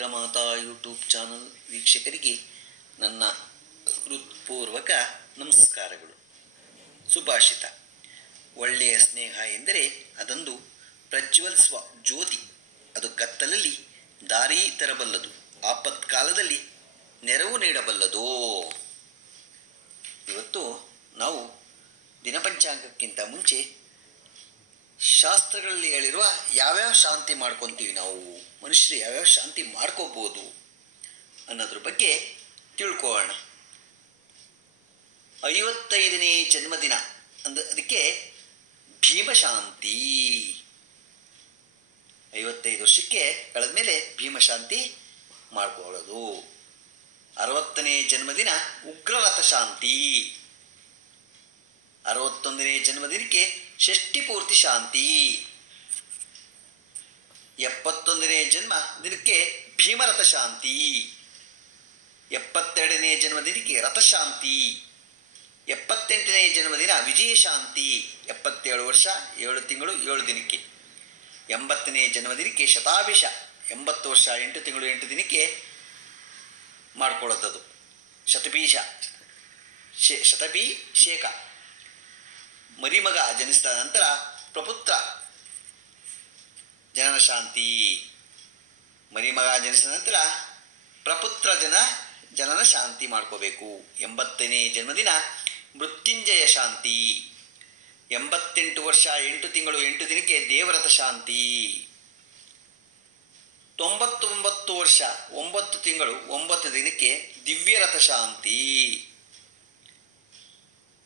ಶ್ರೀಚಕ್ರಮಾತಾ YouTube channel ವೀಕ್ಷಕರಿಗೆ ನನ್ನ ಹೃತ್ಪೂರ್ವಕ ನಮಸ್ಕಾರಗಳು. ಸುಭಾಷಿತ: ಒಳ್ಳೆಯ ಸ್ನೇಹ ಎಂದರೆ ಅದೊಂದು ಪ್ರಜ್ವಲಿಸುವ ಜ್ಯೋತಿ. ಅದು ಕತ್ತಲಲ್ಲಿ ದಾರಿ ತರಬಲ್ಲದು, ಆಪತ್ಕಾಲದಲ್ಲಿ ನೆರವು ನೀಡಬಲ್ಲದು. ಇವತ್ತು ನಾವು ದಿನಪಂಚಾಂಗಕ್ಕಿಂತ ಮುಂಚೆ ಶಾಸ್ತ್ರಗಳಲ್ಲಿ ಹೇಳಿರುವ ಯಾವ್ಯಾವ ಶಾಂತಿ ಮಾಡ್ಕೊತೀವಿ, ನಾವು ಮನುಷ್ಯರು ಯಾವ್ಯಾವ ಶಾಂತಿ ಮಾಡ್ಕೋಬೋದು ಅನ್ನೋದ್ರ ಬಗ್ಗೆ ತಿಳ್ಕೊಳ್ಳೋಣ. 55ನೇ ಜನ್ಮದಿನ ಅದಕ್ಕೆ ಭೀಮಶಾಂತಿ. 55 ವರ್ಷಕ್ಕೆ ಕಳೆದ ಮೇಲೆ ಭೀಮಶಾಂತಿ ಮಾಡ್ಕೊಳ್ಳೋದು. 60ನೇ ಜನ್ಮದಿನ ಉಗ್ರರಥ ಶಾಂತಿ. 61ನೇ ಜನ್ಮದಿನಕ್ಕೆ ಷಷ್ಠಿ ಪೂರ್ತಿ ಶಾಂತಿ. 71ನೇ ಜನ್ಮ ದಿನಕ್ಕೆ ಭೀಮರಥ ಶಾಂತಿ. 72ನೇ ಜನ್ಮದಿನಕ್ಕೆ ರಥಶಾಂತಿ. 78ನೇ ಜನ್ಮದಿನ ವಿಜಯ ಶಾಂತಿ. 77 ವರ್ಷ 7 ತಿಂಗಳು 7 ದಿನಕ್ಕೆ. 80ನೇ ಜನ್ಮದಿನಕ್ಕೆ ಶತಾಭಿಷ. 80 ವರ್ಷ 8 ತಿಂಗಳು 8 ದಿನಕ್ಕೆ ಮಾಡ್ಕೊಳ್ಳೋದು ಶತಭೀಷ, ಶತಭಿಷೇಕ. ಮರಿಮಗ ಜನಿಸಿದ ನಂತರ ಪ್ರಪುತ್ರ ಜನನ ಶಾಂತಿ. ಮರಿಮಗ ಜನಿಸಿದ ನಂತರ ಪ್ರಪುತ್ರ ಜನನ ಶಾಂತಿ ಮಾಡ್ಕೋಬೇಕು. 80ನೇ ಜನ್ಮದಿನ ಮೃತ್ಯುಂಜಯ ಶಾಂತಿ. 88 ವರ್ಷ 8 ತಿಂಗಳು 8 ದಿನಕ್ಕೆ ದೇವರಥ ಶಾಂತಿ. 99 ವರ್ಷ 9 ತಿಂಗಳು 9 ದಿನಕ್ಕೆ ದಿವ್ಯರಥ ಶಾಂತಿ.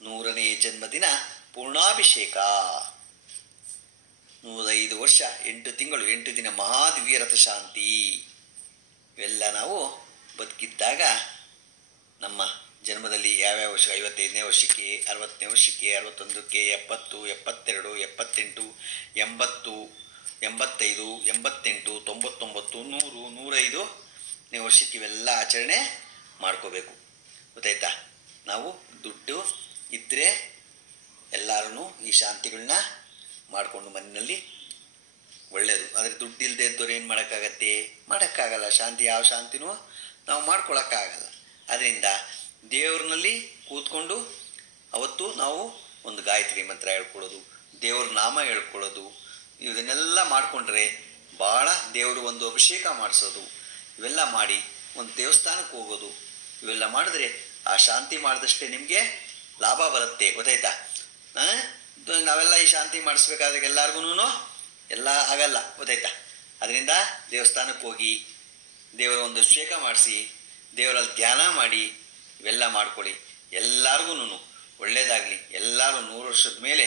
100ನೇ ಜನ್ಮದಿನ ಪೂರ್ಣಾಭಿಷೇಕ. 105 ವರ್ಷ 8 ತಿಂಗಳು 8 ದಿನ ಮಹಾದಿವ್ಯರಥ ಶಾಂತಿ. ಇವೆಲ್ಲ ನಾವು ಬದುಕಿದ್ದಾಗ ನಮ್ಮ ಜನ್ಮದಲ್ಲಿ ಯಾವ್ಯಾವ ವರ್ಷ: 55ನೇ ವರ್ಷಕ್ಕೆ, 60ನೇ ವರ್ಷಕ್ಕೆ, 61ಕ್ಕೆ, 70, 72, 78, 80, 85, 88, 99, 100, 105ನೇ ವರ್ಷಕ್ಕೆ ಇವೆಲ್ಲ ಆಚರಣೆ ಮಾಡ್ಕೋಬೇಕು. ಗೊತ್ತಾಯ್ತಾ? ನಾವು ದುಡ್ಡು ಇದ್ದರೆ ಎಲ್ಲರೂ ಈ ಶಾಂತಿಗಳನ್ನ ಮಾಡಿಕೊಂಡು ಮನೆಯಲ್ಲಿ ಒಳ್ಳೆಯದು. ಆದರೆ ದುಡ್ಡು ಇಲ್ಲದೆ ಇದ್ದವ್ರು ಏನು ಮಾಡೋಕ್ಕಾಗಲ್ಲ. ಶಾಂತಿ ಯಾವ ಶಾಂತಿನೂ ನಾವು ಮಾಡ್ಕೊಳಕ್ಕಾಗಲ್ಲ. ಅದರಿಂದ ದೇವ್ರನಲ್ಲಿ ಕೂತ್ಕೊಂಡು ಅವತ್ತು ನಾವು ಒಂದು ಗಾಯತ್ರಿ ಮಂತ್ರ ಹೇಳ್ಕೊಳ್ಳೋದು, ದೇವ್ರ ನಾಮ ಹೇಳ್ಕೊಳ್ಳೋದು, ಇದನ್ನೆಲ್ಲ ಮಾಡಿಕೊಂಡ್ರೆ ಭಾಳ ದೇವರು ಒಂದು ಅಭಿಷೇಕ ಮಾಡಿಸೋದು, ಇವೆಲ್ಲ ಮಾಡಿ ಒಂದು ದೇವಸ್ಥಾನಕ್ಕೆ ಹೋಗೋದು, ಇವೆಲ್ಲ ಮಾಡಿದ್ರೆ ಆ ಶಾಂತಿ ಮಾಡಿದಷ್ಟೇ ನಿಮಗೆ ಲಾಭ ಬರುತ್ತೆ. ಗೊತ್ತಾಯ್ತಾ? ನಾವೆಲ್ಲ ಈ ಶಾಂತಿ ಮಾಡಿಸ್ಬೇಕಾದ್ರೆ ಎಲ್ಲರಿಗೂ ಎಲ್ಲ ಆಗಲ್ಲ. ಗೊತ್ತಾಯ್ತಾ? ಅದರಿಂದ ದೇವಸ್ಥಾನಕ್ಕೆ ಹೋಗಿ ದೇವರ ಒಂದು ಅಭಿಷೇಕ ಮಾಡಿಸಿ ದೇವರಲ್ಲಿ ಧ್ಯಾನ ಮಾಡಿ ಇವೆಲ್ಲ ಮಾಡ್ಕೊಳ್ಳಿ. ಎಲ್ಲರಿಗೂ ಒಳ್ಳೆಯದಾಗಲಿ, ಎಲ್ಲರೂ 100 ವರ್ಷದ ಮೇಲೆ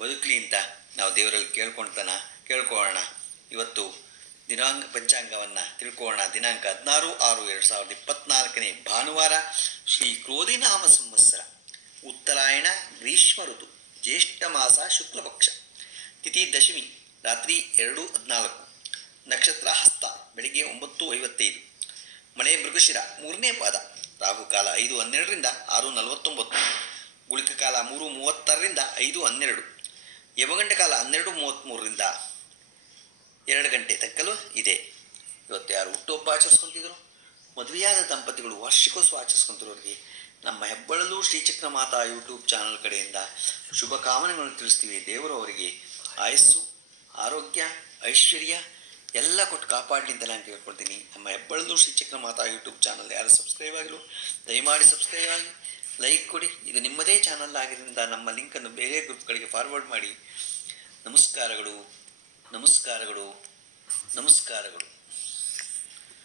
ಬದುಕಲಿ ಅಂತ ನಾವು ದೇವರಲ್ಲಿ ಕೇಳ್ಕೊಳ್ಳೋಣ. ಇವತ್ತು ಪಂಚಾಂಗವನ್ನು ತಿಳ್ಕೊಳ್ಳೋಣ. ದಿನಾಂಕ 16/6/2024 ಭಾನುವಾರ, ಶ್ರೀ ಕ್ರೋಧಿನಾಮ ಸಂವತ್ಸರ, ಉತ್ತರಾಯಣ, ಗ್ರೀಷ್ಮ ಋತು, ಜ್ಯೇಷ್ಠ ಮಾಸ, ಶುಕ್ಲ ಪಕ್ಷ, ತಿಥಿ ದಶಮಿ, ರಾತ್ರಿ 2:14, ನಕ್ಷತ್ರ ಹಸ್ತ, ಬೆಳಿಗ್ಗೆ 9:55, ಮಳೆ ಮೃಗಶಿರ 3ನೇ ಪಾದ, ರಾಹುಕಾಲ 5:12ರಿಂದ 6:49, ಗುಳಿಕ ಕಾಲ 3:36ರಿಂದ 5:12, ಯಮಗಂಡ ಕಾಲ 12:33ರಿಂದ 2 ಗಂಟೆ ತಕ್ಕಲು ಇದೆ. ಇವತ್ತು ಯಾರು ಹುಟ್ಟುಹಬ್ಬ ಆಚರಿಸ್ಕೊತಿದ್ರು, ಮದುವೆಯಾದ ದಂಪತಿಗಳು ವಾರ್ಷಿಕೋತ್ಸವ ಆಚರಿಸ್ಕೊಂತಿರೋರಿಗೆ ನಮ್ಮ ಹೆಬ್ಬಳಲು ಶ್ರೀಚಕ್ರ ಮಾತಾ ಯೂಟ್ಯೂಬ್ ಚಾನಲ್ ಕಡೆಯಿಂದ ಶುಭ ಕಾಮನೆಗಳನ್ನು ತಿಳಿಸ್ತೀವಿ. ದೇವರು ಅವರಿಗೆ ಆಯಸ್ಸು, ಆರೋಗ್ಯ, ಐಶ್ವರ್ಯ ಎಲ್ಲ ಕೊಟ್ಟು ಕಾಪಾಡಲಿ ಅಂತ ನಾನು ಕೇಳ್ಕೊಳ್ತೀನಿ. ನಮ್ಮ ಹೆಬ್ಬಳಲು ಶ್ರೀಚಕ್ರ ಮಾತಾ ಯೂಟ್ಯೂಬ್ ಚಾನಲ್ ಯಾರು ಸಬ್ಸ್ಕ್ರೈಬ್ ಆಗಿಲ್ಲ ದಯಮಾಡಿ ಸಬ್ಸ್ಕ್ರೈಬ್ ಆಗಿ ಲೈಕ್ ಕೊಡಿ. ಇದು ನಿಮ್ಮದೇ ಚಾನಲ್ ಆಗಿದ್ದರಿಂದ ನಮ್ಮ ಲಿಂಕನ್ನು ಬೇರೆ ಗ್ರೂಪ್ಗಳಿಗೆ ಫಾರ್ವರ್ಡ್ ಮಾಡಿ. ನಮಸ್ಕಾರಗಳು, ನಮಸ್ಕಾರಗಳು, ನಮಸ್ಕಾರಗಳು.